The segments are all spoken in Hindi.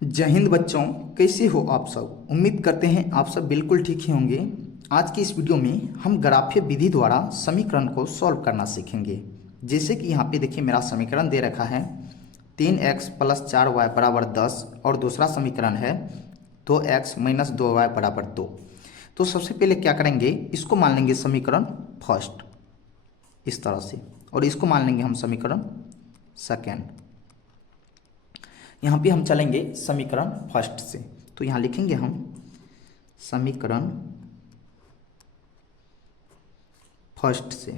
जय हिंद बच्चों, कैसे हो आप सब। उम्मीद करते हैं आप सब बिल्कुल ठीक ही होंगे। आज की इस वीडियो में हम ग्राफीय विधि द्वारा समीकरण को सॉल्व करना सीखेंगे। जैसे कि यहाँ पे देखिए मेरा समीकरण दे रखा है 3x + 4y = 10 और दूसरा समीकरण है 2x - 2y = 2। तो सबसे पहले क्या करेंगे, इसको मान लेंगे समीकरण फर्स्ट इस तरह से, और इसको मान लेंगे हम समीकरण सेकेंड। यहाँ पे हम चलेंगे समीकरण फर्स्ट से, तो यहाँ लिखेंगे हम समीकरण फर्स्ट से।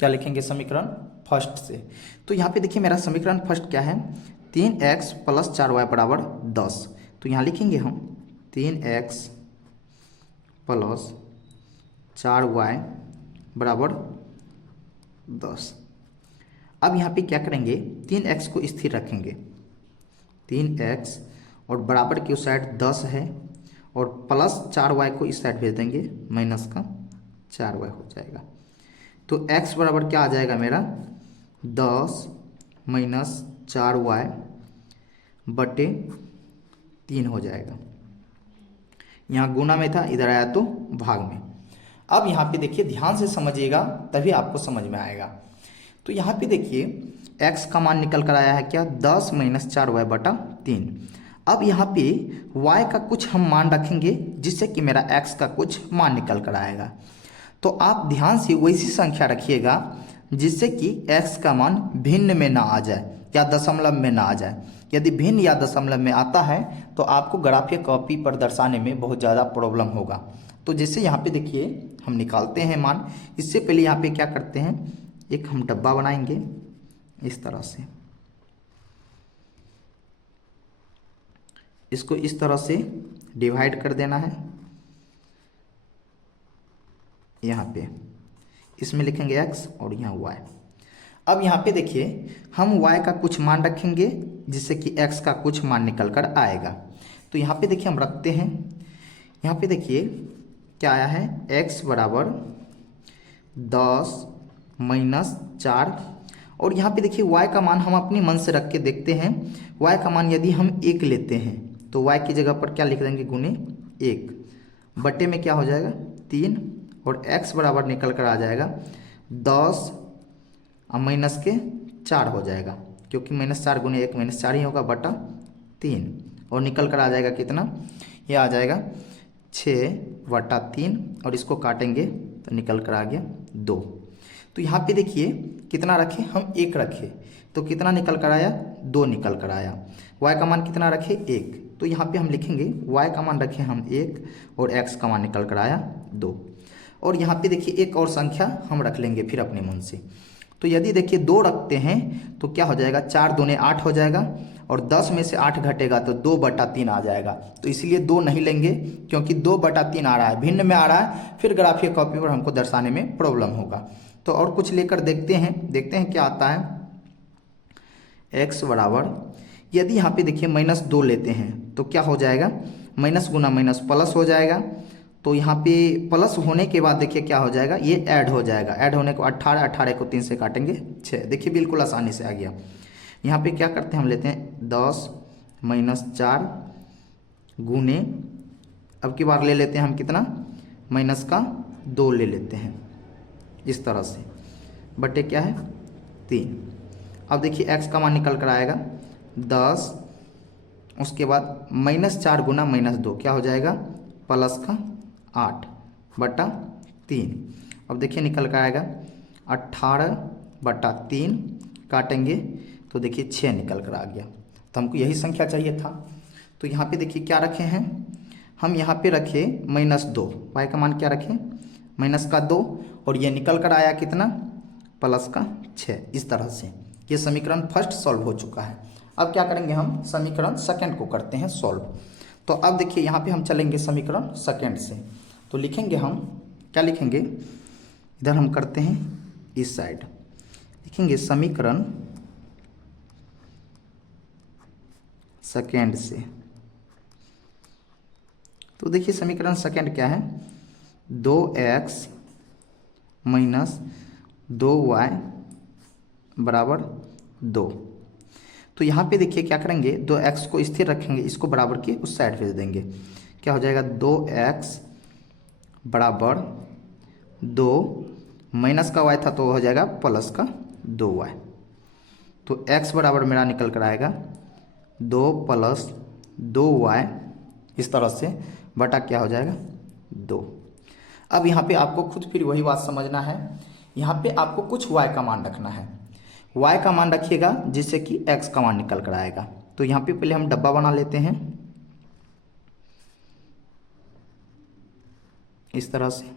क्या लिखेंगे, समीकरण फर्स्ट से। तो यहाँ पे देखिए मेरा समीकरण फर्स्ट क्या है, 3x + 4y = 10। तो यहाँ लिखेंगे हम 3x + 4y = 10। अब यहाँ पे क्या करेंगे, 3x को स्थिर रखेंगे, 3x और बराबर की उस साइड 10 है, और प्लस 4y को इस साइड भेज देंगे, माइनस का 4y हो जाएगा। तो x बराबर क्या आ जाएगा मेरा, 10 - 4y बटे 3 हो जाएगा। यहाँ गुना में था, इधर आया तो भाग में। अब यहाँ पे देखिए ध्यान से समझिएगा, तभी आपको समझ में आएगा। तो यहाँ पे देखिए x का मान निकल कर आया है क्या, 10 - 4y बटा 3। अब यहाँ पे y का कुछ हम मान रखेंगे, जिससे कि मेरा x का कुछ मान निकल कर आएगा। तो आप ध्यान से वैसी संख्या रखिएगा जिससे कि x का मान भिन्न में ना आ जाए या दशमलव में ना आ जाए। यदि भिन्न या दशमलव में आता है तो आपको ग्राफीय कॉपी पर दर्शाने में बहुत ज़्यादा प्रॉब्लम होगा। तो जैसे यहाँ पे देखिए हम निकालते हैं मान। इससे पहले यहाँ पे क्या करते हैं, एक हम डब्बा बनाएंगे इस तरह से, इसको इस तरह से डिवाइड कर देना है। यहाँ पे इसमें लिखेंगे x और यहाँ y। अब यहाँ पे देखिए हम y का कुछ मान रखेंगे, जिससे कि x का कुछ मान निकल कर आएगा। तो यहाँ पे देखिए हम रखते हैं, यहाँ पे देखिए क्या आया है, x बराबर 10 - 4, और यहाँ पे देखिए y का मान हम अपने मन से रख के देखते हैं। y का मान यदि हम 1 लेते हैं तो y की जगह पर क्या लिख देंगे, गुने 1 बटे में क्या हो जाएगा 3, और x बराबर निकल कर आ जाएगा 10 माइनस के 4 हो जाएगा, क्योंकि -4 गुने 1 -4 ही होगा, बटा 3, और निकल कर आ जाएगा कितना, ये आ जाएगा 6/3, और इसको काटेंगे तो निकल कर आ गया 2। तो यहाँ पे देखिए कितना रखे, हम 1 रखे तो कितना निकल कर आया, 2 निकल कर आया। y का मान कितना रखे, 1। तो यहाँ पे हम लिखेंगे y का मान रखे हम 1 और x का मान निकल कर आया 2। और यहाँ पे देखिए एक और संख्या हम रख लेंगे फिर अपने मन से। तो यदि देखिए 2 रखते हैं तो क्या हो जाएगा, 4 दूने 8 हो जाएगा, और 10 में से 8 घटेगा तो 2/3 आ जाएगा। तो इसलिए 2 नहीं लेंगे, क्योंकि 2/3 आ रहा है, भिन्न में आ रहा है, फिर ग्राफीय कॉपी पर हमको दर्शाने में प्रॉब्लम होगा। तो और कुछ लेकर देखते हैं क्या आता है। x बराबर, यदि यहाँ पे देखिए -2 लेते हैं तो क्या हो जाएगा, माइनस गुना माइनस प्लस हो जाएगा। तो यहाँ पे प्लस होने के बाद देखिए क्या हो जाएगा, ये ऐड हो जाएगा। ऐड होने को 18, 18 को 3 से काटेंगे 6। देखिए बिल्कुल आसानी से आ गया। यहाँ पे क्या करते हैं, हम लेते हैं 10 - 4 गुने, अब की बार ले लेते हैं हम कितना, -2 ले लेते हैं इस तरह से, बटे क्या है 3। अब देखिए x का मान निकल कर आएगा 10, उसके बाद -4 गुना -2 क्या हो जाएगा, +8/3। अब देखिए निकल कर आएगा 18/3, काटेंगे तो देखिए 6 निकल कर आ गया। तो हमको यही संख्या चाहिए था। तो यहाँ पे देखिए क्या रखे हैं, हम यहाँ पे रखे -2, y का मान क्या रखें, -2, और ये निकल कर आया कितना, +6। इस तरह से ये समीकरण फर्स्ट सॉल्व हो चुका है। अब क्या करेंगे, हम समीकरण सेकंड को करते हैं सॉल्व। तो अब देखिए यहाँ पे हम चलेंगे समीकरण सेकंड से। तो लिखेंगे हम, क्या लिखेंगे, इधर हम करते हैं इस साइड, लिखेंगे समीकरण सेकंड से। तो देखिए समीकरण सेकंड क्या है, 2x - 2y = 2। तो यहाँ पे देखिए क्या करेंगे, 2x को स्थिर रखेंगे, इसको बराबर के उस साइड भेज देंगे। क्या हो जाएगा, 2x बराबर 2 माइनस का y था तो हो जाएगा प्लस का 2y। तो x बराबर मेरा निकल कर आएगा 2 प्लस 2y, इस तरह से बटा क्या हो जाएगा 2। अब यहाँ पे आपको खुद फिर वही बात समझना है, यहाँ पे आपको कुछ y का मान रखना है। y का मान रखिएगा जिससे कि x का मान निकल कर आएगा। तो यहाँ पे पहले हम डब्बा बना लेते हैं इस तरह से।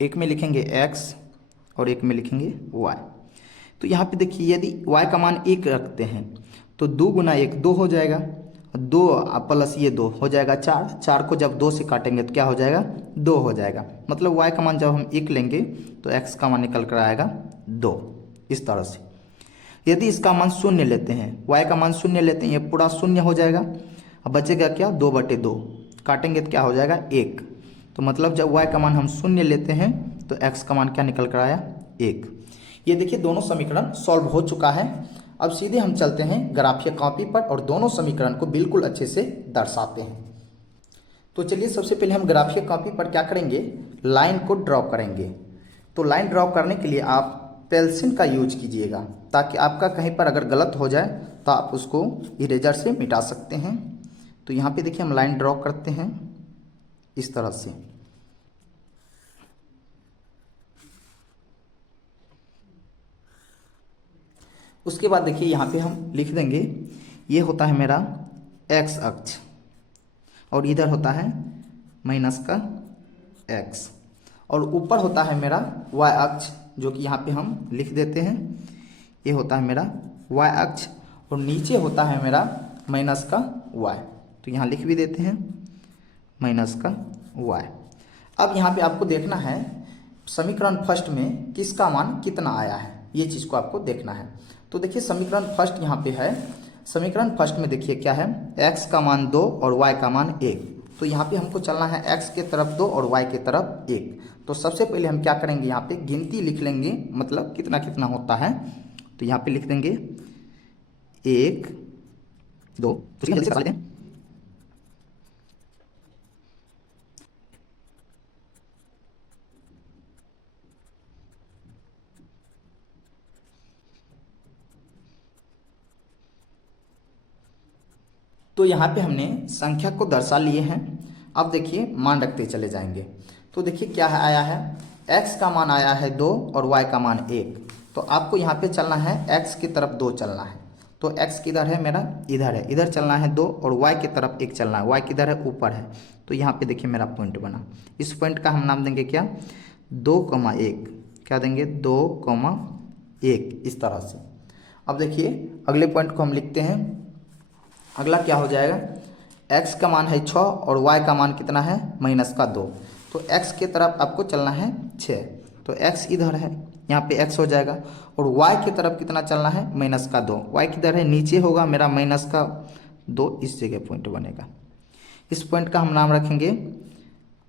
एक में लिखेंगे x और एक में लिखेंगे y। तो यहाँ पे देखिए यदि y का मान 1 रखते हैं तो 2 गुना 1 2 हो जाएगा, 2 प्लस ये 2 हो जाएगा 4। 4 को जब 2 से काटेंगे तो क्या हो जाएगा, 2 हो जाएगा। मतलब y का मान जब हम 1 लेंगे तो x का मान निकल कर आएगा 2, इस तरह से। यदि इसका मान 0 लेते हैं, y का मान 0 लेते हैं, ये पूरा 0 हो जाएगा। अब बचेगा क्या, 2/2 काटेंगे तो क्या हो जाएगा 1। तो मतलब जब y का मान हम 0 लेते हैं तो x का मान क्या निकल कर आया 1। ये देखिए दोनों समीकरण सॉल्व हो चुका है। अब सीधे हम चलते हैं ग्राफीय कॉपी पर और दोनों समीकरण को बिल्कुल अच्छे से दर्शाते हैं। तो चलिए सबसे पहले हम ग्राफीय कॉपी पर क्या करेंगे, लाइन को ड्रॉ करेंगे। तो लाइन ड्रॉ करने के लिए आप पेंसिल का यूज कीजिएगा, ताकि आपका कहीं पर अगर गलत हो जाए तो आप उसको इरेजर से मिटा सकते हैं। तो यहाँ पे देखिए हम लाइन ड्रॉ करते हैं इस तरह से। उसके बाद देखिए यहाँ पे हम लिख देंगे, ये होता है मेरा x अक्ष और इधर होता है माइनस का x, और ऊपर होता है मेरा y अक्ष, जो कि यहाँ पे हम लिख देते हैं, ये होता है मेरा y अक्ष, और नीचे होता है मेरा माइनस का y। तो यहाँ लिख भी देते हैं माइनस का y। अब यहाँ पे आपको देखना है समीकरण फर्स्ट में किसका मान कितना आया है, ये चीज़ को आपको देखना है। तो देखिए समीकरण फर्स्ट यहाँ पे है, समीकरण फर्स्ट में देखिए क्या है, x का मान 2 और y का मान 1। तो यहाँ पे हमको चलना है x के तरफ 2 और y के तरफ 1। तो सबसे पहले हम क्या करेंगे, यहाँ पे गिनती लिख लेंगे, मतलब कितना कितना होता है। तो यहाँ पे लिख देंगे 1 2, तो जल्दी से कर लेते हैं। तो यहाँ पे हमने संख्या को दर्शा लिए हैं। अब देखिए मान रखते चले जाएंगे। तो देखिए क्या है आया है, x का मान आया है 2 और y का मान 1। तो आपको यहाँ पे चलना है x की तरफ 2 चलना है। तो x किधर है मेरा, इधर है, इधर चलना है 2, और y की तरफ 1 चलना है। y किधर है, ऊपर है। तो यहाँ पे देखिए मेरा पॉइंट बना। इस पॉइंट का हम नाम देंगे क्या, 2,1। क्या देंगे, 2,1, इस तरह से। अब देखिए अगले पॉइंट को हम लिखते हैं। अगला क्या हो जाएगा, x का मान है 6 और y का मान कितना है, माइनस का 2। तो x के तरफ आपको चलना है 6, तो x इधर है, यहाँ पे x हो जाएगा। और y की तरफ कितना चलना है, माइनस का 2। y किधर है, नीचे होगा मेरा माइनस का 2, इस जगह पॉइंट बनेगा। इस पॉइंट का हम नाम रखेंगे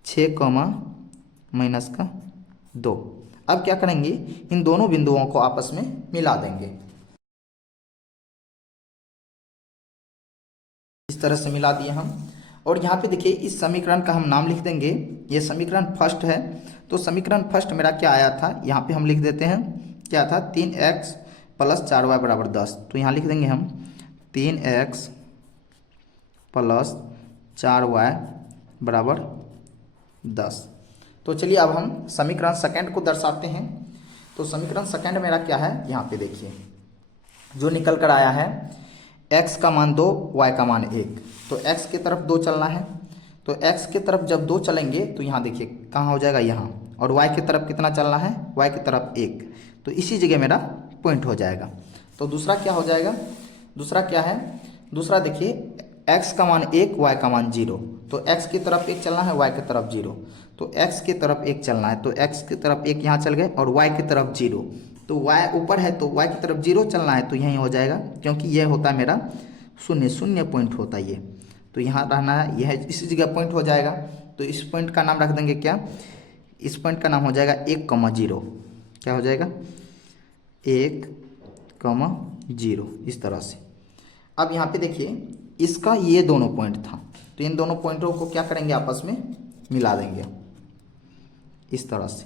6, माइनस का 2। अब क्या करेंगे, इन दोनों बिंदुओं को आपस में मिला देंगे। इस तरह से मिला दिए हम। और यहाँ पे देखिए इस समीकरण का हम नाम लिख देंगे, ये समीकरण फर्स्ट है। तो समीकरण फर्स्ट मेरा क्या आया था, यहाँ पे हम लिख देते हैं, क्या था, 3x प्लस 4y बराबर 10। तो यहाँ लिख देंगे हम 3x प्लस 4y बराबर 10। तो चलिए अब हम समीकरण सेकंड को दर्शाते हैं। तो समीकरण सेकंड मेरा क्या है, यहाँ पे देखिए जो निकल कर आया है, x का मान 2, y का मान 1। तो x की तरफ 2 चलना है। तो x की तरफ जब 2 चलेंगे तो यहाँ देखिए कहाँ हो जाएगा, यहाँ। और y की तरफ कितना चलना है, y की तरफ 1। तो इसी जगह मेरा पॉइंट हो जाएगा। तो दूसरा क्या हो जाएगा, दूसरा क्या है, दूसरा देखिए x का मान 1, y का मान 0। तो x की तरफ 1 चलना है, y की तरफ 0। तो x की तरफ 1 चलना है, तो x की तरफ 1 यहाँ चल गए, और y की तरफ 0। तो y ऊपर है तो y की तरफ 0 चलना है, तो यहीं हो जाएगा, क्योंकि यह होता है मेरा 0 पॉइंट होता है ये। तो यहाँ रहना है, यह इसी जगह पॉइंट हो जाएगा। तो इस पॉइंट का नाम रख देंगे क्या, इस पॉइंट का नाम हो जाएगा 1,0। क्या हो जाएगा 1,0 इस तरह से। अब यहाँ पे देखिए इसका ये दोनों पॉइंट था, तो इन दोनों पॉइंटों को क्या करेंगे आपस में मिला देंगे इस तरह से।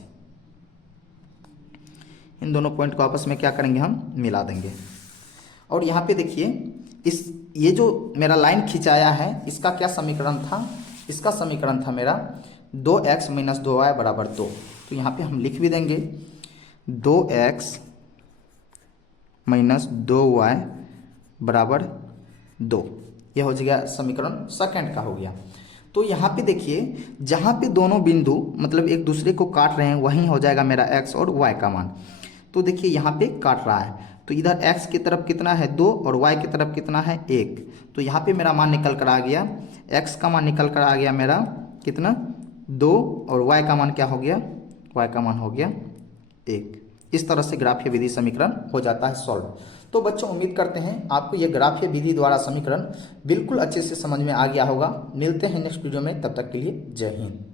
इन दोनों पॉइंट को आपस में क्या करेंगे हम मिला देंगे। और यहाँ पे देखिए इस ये जो मेरा लाइन खिंचाया है इसका क्या समीकरण था, इसका समीकरण था मेरा 2x - 2y = 2। तो यहाँ पे हम लिख भी देंगे 2x - 2y = 2। यह हो जाएगा समीकरण सेकंड का हो गया। तो यहाँ पे देखिए जहाँ पे दोनों बिंदु मतलब एक दूसरे को काट रहे हैं वहीं हो जाएगा मेरा x और y का मान। तो देखिए यहाँ पे काट रहा है तो इधर x की तरफ कितना है 2 और y की तरफ कितना है 1। तो यहाँ पे मेरा मान निकल कर आ गया, x का मान निकल कर आ गया मेरा कितना 2 और y का मान क्या हो गया, y का मान हो गया 1। इस तरह से ग्राफीय विधि समीकरण हो जाता है सॉल्व। तो बच्चों उम्मीद करते हैं आपको ये ग्राफीय विधि द्वारा समीकरण बिल्कुल अच्छे से समझ में आ गया होगा। मिलते हैं नेक्स्ट वीडियो में, तब तक के लिए जय हिंद।